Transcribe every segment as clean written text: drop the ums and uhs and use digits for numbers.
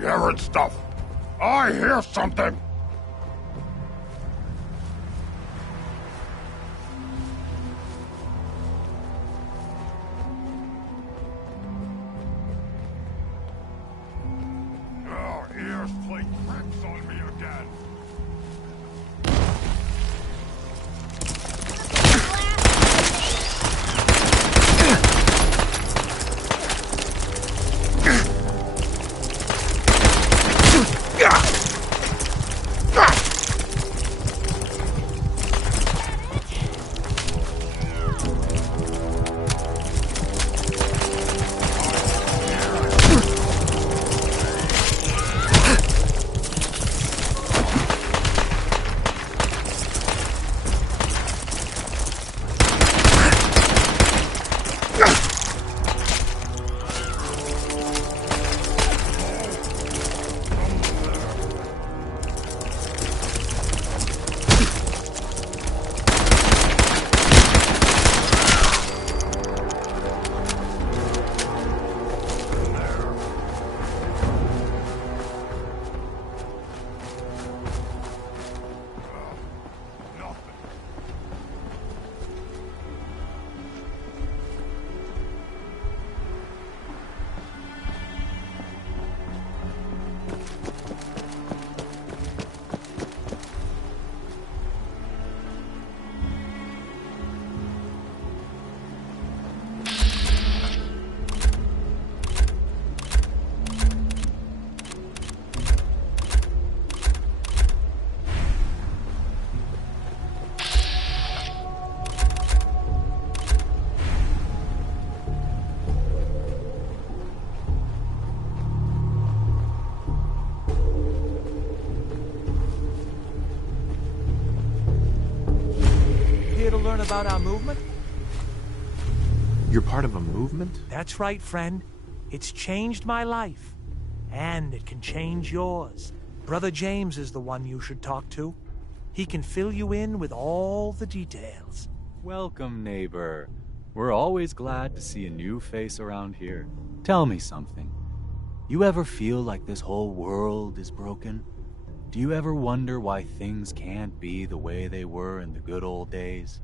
Hearing stuff. I hear something. Ears play tricks on me again. About our movement? You're part of a movement? That's right, friend. It's changed my life. And it can change yours. Brother James is the one you should talk to. He can fill you in with all the details. Welcome, neighbor. We're always glad to see a new face around here. Tell me something. You ever feel like this whole world is broken? Do you ever wonder why things can't be the way they were in the good old days?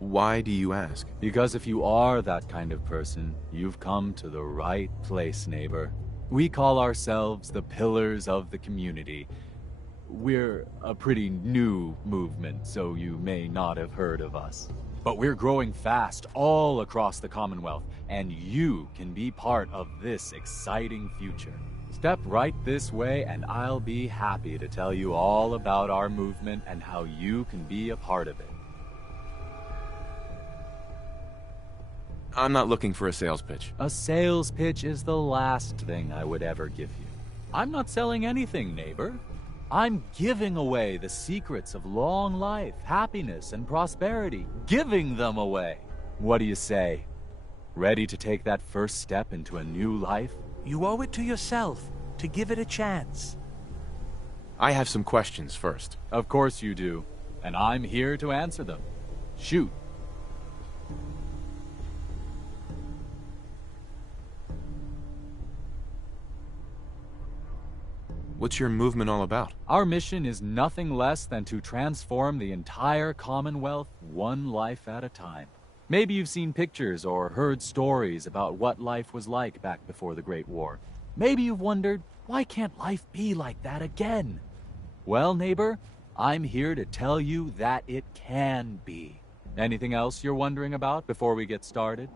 Why do you ask? Because if you are that kind of person, you've come to the right place, neighbor. We call ourselves the Pillars of the Community. We're a pretty new movement, so you may not have heard of us. But we're growing fast all across the Commonwealth, and you can be part of this exciting future. Step right this way, and I'll be happy to tell you all about our movement and how you can be a part of it. I'm not looking for a sales pitch. A sales pitch is the last thing I would ever give you. I'm not selling anything, neighbor. I'm giving away the secrets of long life, happiness, and prosperity. Giving them away. What do you say? Ready to take that first step into a new life? You owe it to yourself to give it a chance. I have some questions first. Of course you do. And I'm here to answer them. Shoot. What's your movement all about? Our mission is nothing less than to transform the entire Commonwealth one life at a time. Maybe you've seen pictures or heard stories about what life was like back before the Great War. Maybe you've wondered, why can't life be like that again? Well, neighbor, I'm here to tell you that it can be. Anything else you're wondering about before we get started?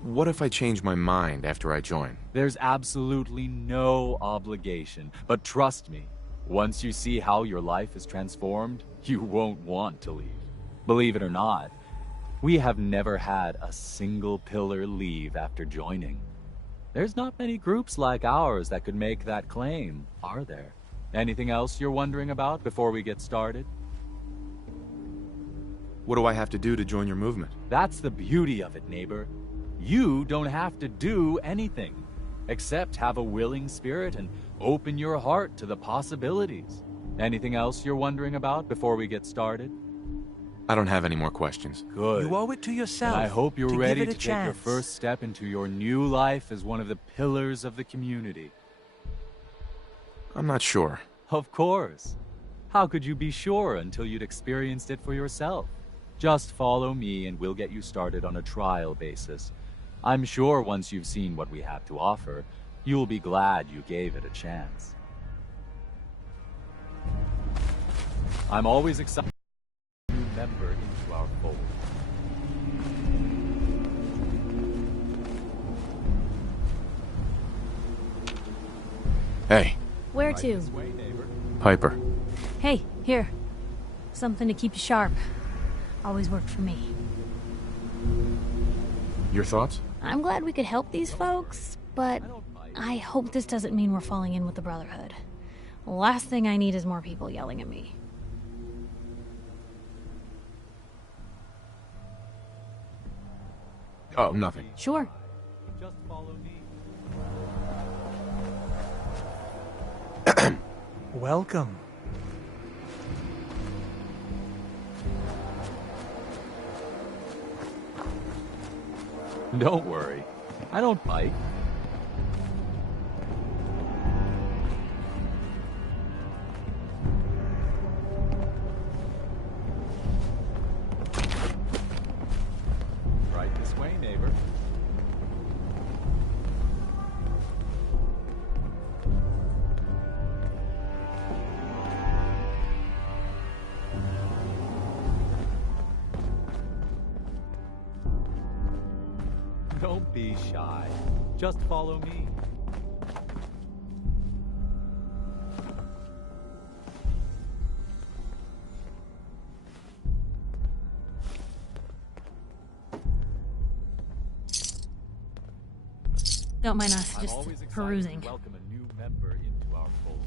What if I change my mind after I join? There's absolutely no obligation, but trust me, once you see how your life is transformed, you won't want to leave. Believe it or not, we have never had a single pillar leave after joining. There's not many groups like ours that could make that claim, are there? Anything else you're wondering about before we get started? What do I have to do to join your movement? That's the beauty of it, neighbor. You don't have to do anything, except have a willing spirit and open your heart to the possibilities. Anything else you're wondering about before we get started? I don't have any more questions. Good. You owe it to yourself. And I hope you're to ready give it to a take your chance. first step into your new life as one of the pillars of the community. I'm not sure. Of course. How could you be sure until you'd experienced it for yourself? Just follow me and we'll get you started on a trial basis. I'm sure once you've seen what we have to offer, you'll be glad you gave it a chance. I'm always excited to be a new member into our fold. Hey, Where Right to? this way, neighbor. Piper. Hey, here. Something to keep you sharp. Always worked for me. Your thoughts? I'm glad we could help these folks, but I hope this doesn't mean we're falling in with the Brotherhood. Last thing I need is more people yelling at me. Oh, nothing. Sure. Just follow me. Welcome. Don't worry. I don't bite. Right this way, neighbor. Don't be shy. Just follow me. Don't mind us, I'm just always excited perusing. to welcome a new member into our fold.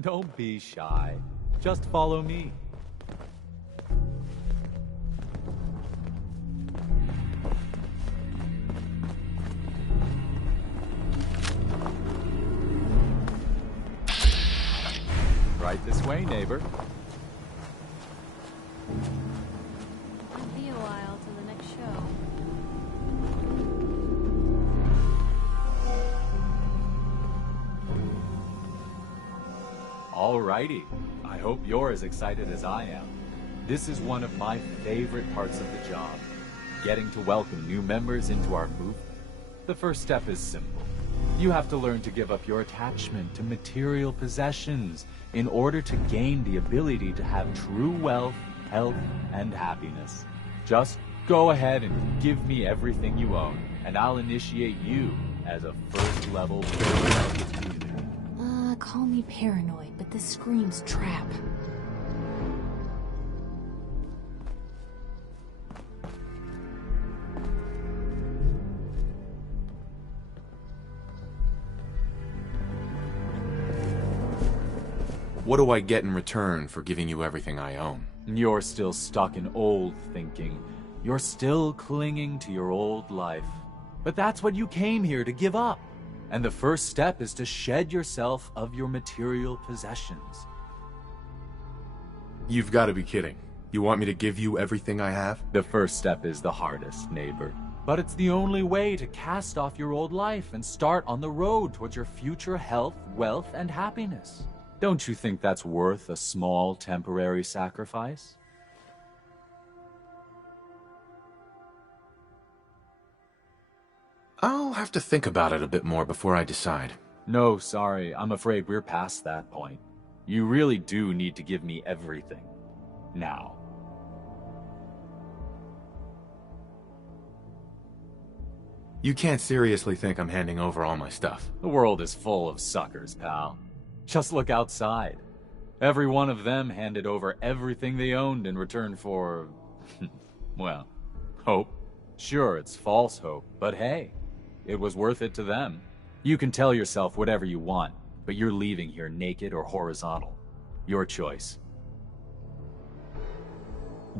Don't be shy. Just follow me. Right this way, neighbor. It'll be a while till the next show. Alrighty. I hope you're as excited as I am. This is one of my favorite parts of the job. Getting to welcome new members into our movement. The first step is simple. You have to learn to give up your attachment to material possessions in order to gain the ability to have true wealth, health, and happiness. Just go ahead and give me everything you own, and I'll initiate you as a first-level member of the community. Call me paranoid, but this screams trap. What do I get in return for giving you everything I own? You're still stuck in old thinking. You're still clinging to your old life. But that's what you came here to give up. And the first step is to shed yourself of your material possessions. You've got to be kidding. You want me to give you everything I have? The first step is the hardest, neighbor. But it's the only way to cast off your old life and start on the road towards your future health, wealth, and happiness. Don't you think that's worth a small temporary sacrifice? I'll have to think about it a bit more before I decide. No, sorry. I'm afraid we're past that point. You really do need to give me everything. Now. You can't seriously think I'm handing over all my stuff. The world is full of suckers, pal. Just look outside. Every one of them handed over everything they owned in return for... well, hope. Sure, it's false hope, but hey, it was worth it to them. You can tell yourself whatever you want, but you're leaving here naked or horizontal. Your choice.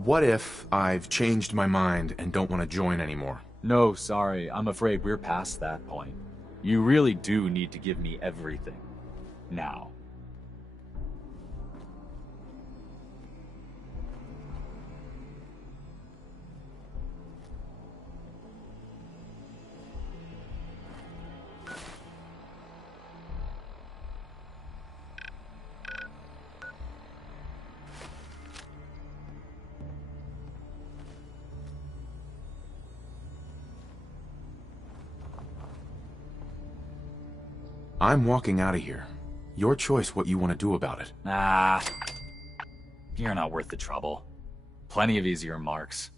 What if I've changed my mind and don't want to join anymore? No, sorry. I'm afraid we're past that point. You really do need to give me everything. Now. I'm walking out of here. Your choice what you want to do about it. Nah. You're not worth the trouble. Plenty of easier marks.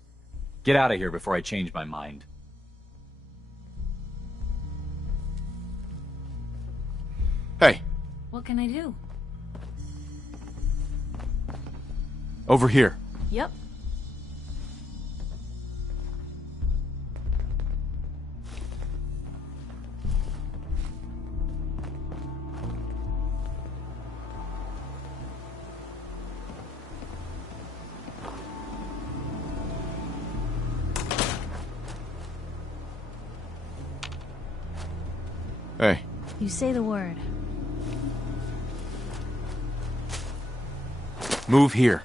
Get out of here before I change my mind. Hey, What can I do? over here. Yep. Hey, You say the word. move here.